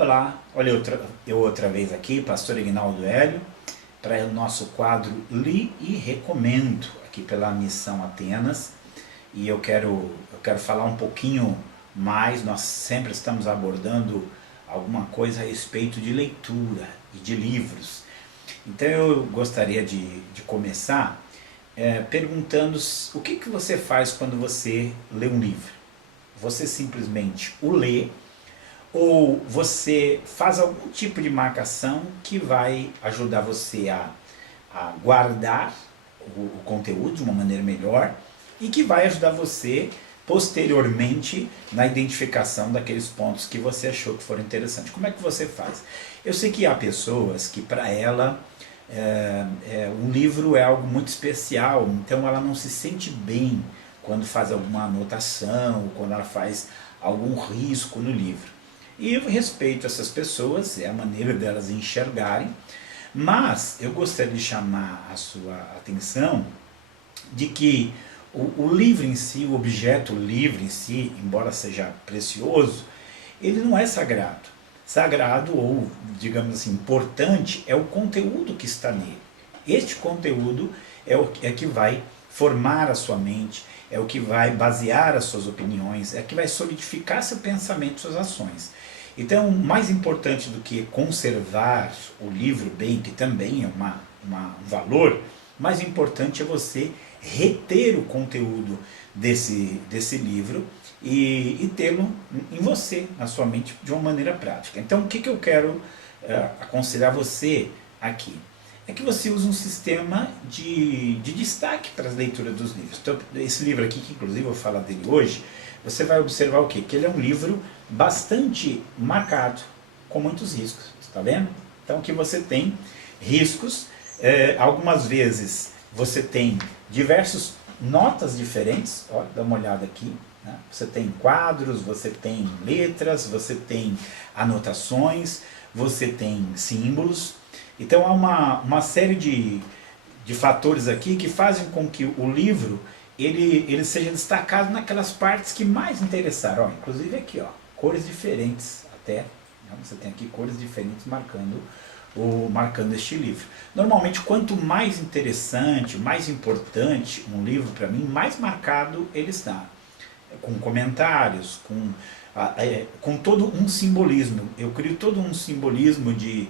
Olá, olha eu outra vez aqui, Pastor Ignaldo Hélio, para o nosso quadro Li e Recomendo, aqui pela Missão Atenas. E eu quero falar um pouquinho mais, nós sempre estamos abordando alguma coisa a respeito de leitura e de livros. Então eu gostaria de começar perguntando o que você faz quando você lê um livro? Você simplesmente o lê, ou você faz algum tipo de marcação que vai ajudar você a guardar o conteúdo de uma maneira melhor e que vai ajudar você posteriormente na identificação daqueles pontos que você achou que foram interessantes. Como é que você faz? Eu sei que há pessoas que para ela um livro é algo muito especial, então ela não se sente bem quando faz alguma anotação, quando ela faz algum risco no livro. E eu respeito essas pessoas, é a maneira delas enxergarem, mas eu gostaria de chamar a sua atenção de que o livro em si, o objeto livre em si, embora seja precioso, ele não é sagrado. Sagrado, ou digamos assim, importante, é o conteúdo que está nele. Este conteúdo é que vai formar a sua mente, é o que vai basear as suas opiniões, é o que vai solidificar seu pensamento, suas ações. Então, mais importante do que conservar o livro bem, que também é um valor, mais importante é você reter o conteúdo desse livro e tê-lo em você, na sua mente, de uma maneira prática. Então, o que eu quero aconselhar você aqui? É que você use um sistema de destaque para as leituras dos livros. Então, esse livro aqui, que inclusive eu vou falar dele hoje, você vai observar o quê? Que ele é um livro bastante marcado, com muitos riscos, está vendo? Então aqui você tem riscos, algumas vezes você tem diversas notas diferentes, ó, dá uma olhada aqui, né? Você tem quadros, você tem letras, você tem anotações, você tem símbolos. Então há uma série de fatores aqui que fazem com que o livro ele seja destacado naquelas partes que mais interessaram. Ó, inclusive aqui, ó, cores diferentes até, né? Você tem aqui cores diferentes marcando este livro. Normalmente, quanto mais interessante, mais importante um livro para mim, mais marcado ele está. Com comentários, com todo um simbolismo. Eu crio todo um simbolismo de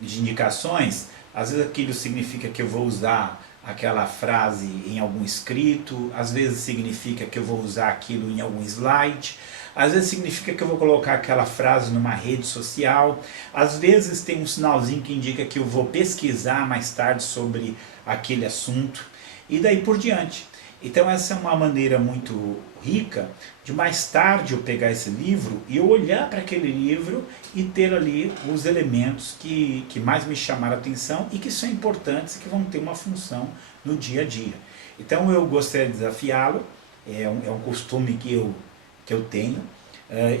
indicações. Às vezes aquilo significa que eu vou usar aquela frase em algum escrito, às vezes significa que eu vou usar aquilo em algum slide, às vezes significa que eu vou colocar aquela frase numa rede social, às vezes tem um sinalzinho que indica que eu vou pesquisar mais tarde sobre aquele assunto, e daí por diante. Então essa é uma maneira muito rica de mais tarde eu pegar esse livro e eu olhar para aquele livro e ter ali os elementos que mais me chamaram a atenção e que são importantes e que vão ter uma função no dia a dia. Então eu gostaria de desafiá-lo, é um costume que eu tenho.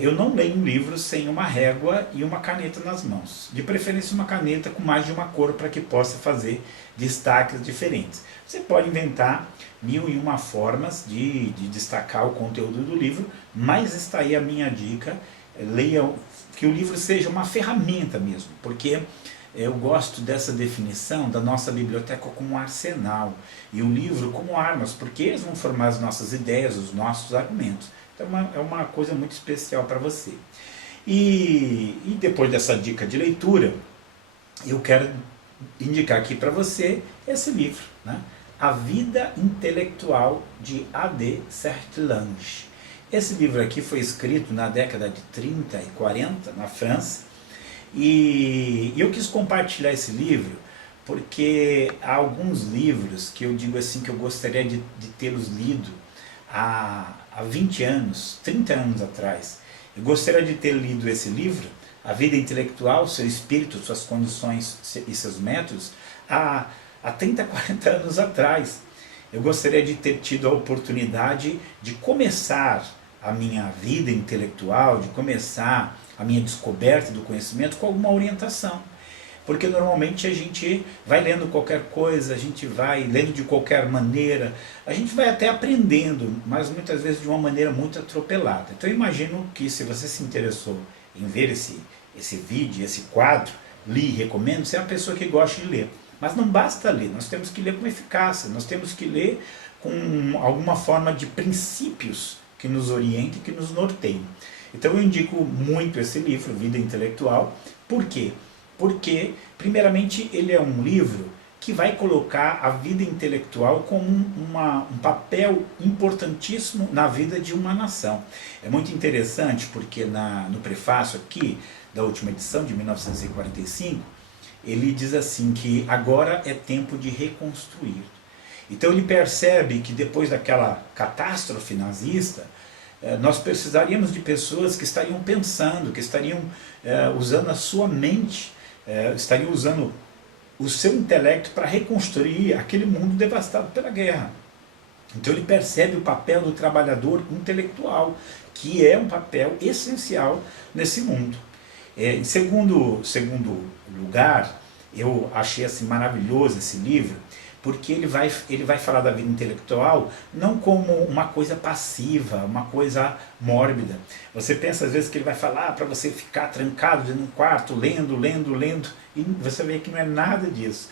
Eu não leio um livro sem uma régua e uma caneta nas mãos. De preferência uma caneta com mais de uma cor para que possa fazer destaques diferentes. Você pode inventar 1001 formas de destacar o conteúdo do livro, mas está aí a minha dica, leia, que o livro seja uma ferramenta mesmo, porque eu gosto dessa definição da nossa biblioteca como um arsenal, e o livro como armas, porque eles vão formar as nossas ideias, os nossos argumentos. Então é uma coisa muito especial para você. E depois dessa dica de leitura, eu quero indicar aqui para você esse livro, né? A Vida Intelectual de A.D. Sertillanges. Esse livro aqui foi escrito na década de 30 e 40, na França, e eu quis compartilhar esse livro porque há alguns livros que eu digo assim que eu gostaria de tê-los lido há 20 anos, 30 anos atrás. Eu gostaria de ter lido esse livro, A Vida Intelectual, Seu Espírito, Suas Condições e Seus Métodos, há 30, 40 anos atrás. Eu gostaria de ter tido a oportunidade de começar a minha vida intelectual, de começar a minha descoberta do conhecimento com alguma orientação. Porque normalmente a gente vai lendo qualquer coisa, a gente vai lendo de qualquer maneira, a gente vai até aprendendo, mas muitas vezes de uma maneira muito atropelada. Então eu imagino que se você se interessou em ver esse vídeo, esse quadro, li e recomendo, você é uma pessoa que gosta de ler. Mas não basta ler, nós temos que ler com eficácia, nós temos que ler com alguma forma de princípios que nos orientem, que nos norteiem. Então eu indico muito esse livro, Vida Intelectual. Por quê? Porque, primeiramente, ele é um livro que vai colocar a vida intelectual como um papel importantíssimo na vida de uma nação. É muito interessante porque no prefácio aqui, da última edição, de 1945, ele diz assim que agora é tempo de reconstruir. Então ele percebe que depois daquela catástrofe nazista, nós precisaríamos de pessoas que estariam pensando, que estariam usando a sua mente, estariam usando o seu intelecto para reconstruir aquele mundo devastado pela guerra. Então ele percebe o papel do trabalhador intelectual, que é um papel essencial nesse mundo. Em segundo lugar, eu achei assim, maravilhoso esse livro, porque ele vai falar da vida intelectual não como uma coisa passiva, uma coisa mórbida. Você pensa às vezes que ele vai falar para você ficar trancado dentro de um quarto, lendo, e você vê que não é nada disso.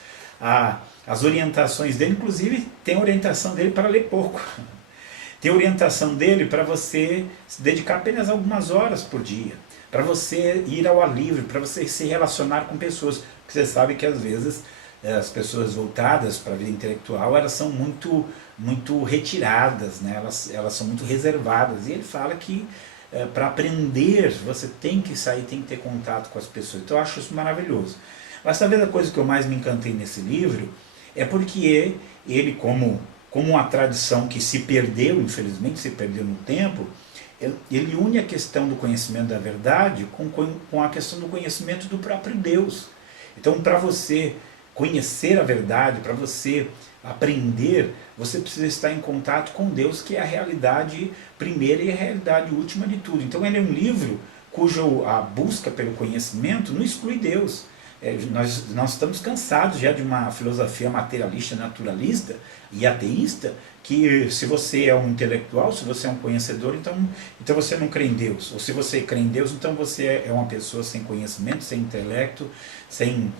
As orientações dele, inclusive, tem orientação dele para ler pouco. Tem orientação dele para você se dedicar apenas algumas horas por dia, para você ir ao ar livre, para você se relacionar com pessoas, porque você sabe que às vezes as pessoas voltadas para a vida intelectual, elas são muito retiradas, né? elas são muito reservadas, e ele fala que para aprender você tem que sair, tem que ter contato com as pessoas. Então eu acho isso maravilhoso. Mas talvez a coisa que eu mais me encantei nesse livro é porque ele, como uma tradição que se perdeu, infelizmente se perdeu no tempo, ele une a questão do conhecimento da verdade com a questão do conhecimento do próprio Deus. Então, para você conhecer a verdade, para você aprender, você precisa estar em contato com Deus, que é a realidade primeira e a realidade última de tudo. Então ele é um livro a busca pelo conhecimento não exclui Deus. Nós estamos cansados já de uma filosofia materialista, naturalista e ateísta, que se você é um intelectual, se você é um conhecedor, então você não crê em Deus. Ou se você crê em Deus, então você é uma pessoa sem conhecimento, sem intelecto, sem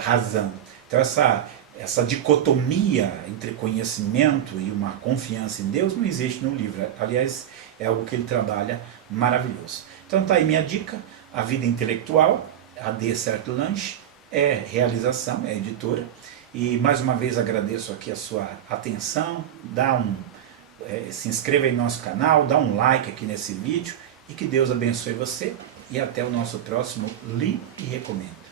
razão. Então essa dicotomia entre conhecimento e uma confiança em Deus não existe no livro. Aliás, é algo que ele trabalha maravilhoso. Então tá aí minha dica, A Vida Intelectual, a Desert Lunch, é realização, é editora. E mais uma vez agradeço aqui a sua atenção, se inscreva aí no nosso canal, dá um like aqui nesse vídeo, e que Deus abençoe você, e até o nosso próximo Li e Recomendo.